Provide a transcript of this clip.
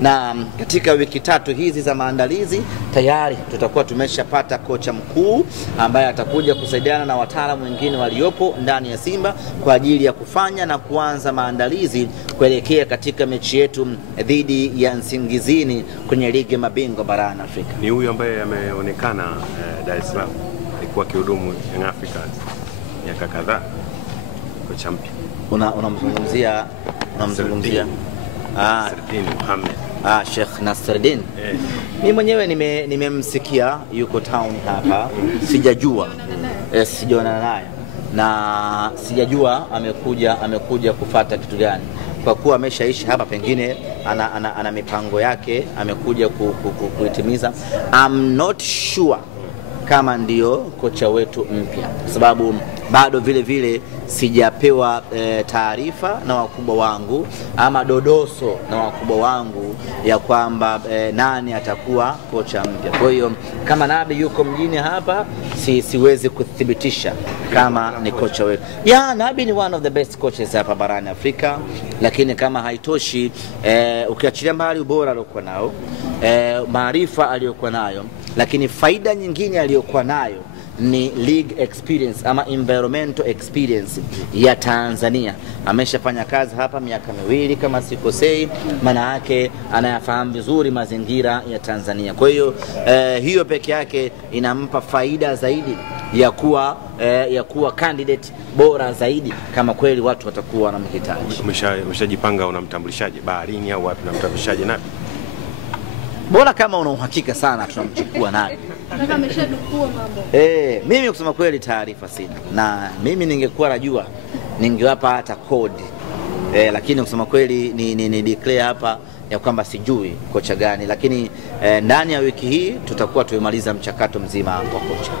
na katika wiki 3 hizi za maandalizi tayari tutakuwa tumeshapata kocha mkuu ambaye atakuja kusaidiana na wataalamu wengine waliopo ndani ya Simba kwa ajili ya kufanya na kuanza maandalizi kuelekea katika mechi yetu dhidi ya Nsingizini kwenye ligi ya mabingwa barani Afrika. Ni huyu ambaye ameonekana Dar es Salaam, alikuwa kihudumu Young Africans miaka kadhaa, kocha mpya. Unamzungumzia Nasreddine Mohamed. Sheikh Nasreddine. Mimi mwenyewe nimemsikia yuko town hapa, sijajua sijaonana naye na sijajua amekuja kufuata kitu gani. Kwa kuwa ameshaishi hapa, pengine ana mipango yake amekuja kuitimiza. I'm not sure kama ndio kocha wetu mpya, kwa sababu bado vile sijapewa taarifa na wakubwa wangu ama dodoso na wakubwa wangu ya kwamba nani atakuwa kocha mpya. Kwa hiyo kama Nabi yuko mjini hapa, siwezi kuthibitisha kama ni kocha wetu. Nabi ni one of the best coaches hapa barani Afrika, lakini kama haitoshi, ukiachilia mbali ubora aliokuwa nao, maarifa aliyokuwa nayo, lakini faida nyingine aliyokuwa nayo ni league experience ama environmental experience ya Tanzania. Ameshafanya kazi hapa miaka 2 kama sikosei, maana yake anayafahamu vizuri mazingira ya Tanzania. Kwa hiyo hiyo peke yake inampa faida zaidi ya kuwa candidate bora zaidi kama kweli watu watakuwa wanamhitaji. Umeshajipanga unamtambulishaje baharini au wapi, unamtambulishaje Nabi? Bora kama una uhakika sana tunamchukua Nabi. Kama ameshadukua mambo. Mimi kusema kweli taarifa sina, na mimi ningekuwa najua ningewapa hata kodi. Lakini kusema kweli ni declare hapa ya kwamba sijui kocha gani, lakini ndani ya wiki hii tutakuwa tumemaliza mchakato mzima wa kocha.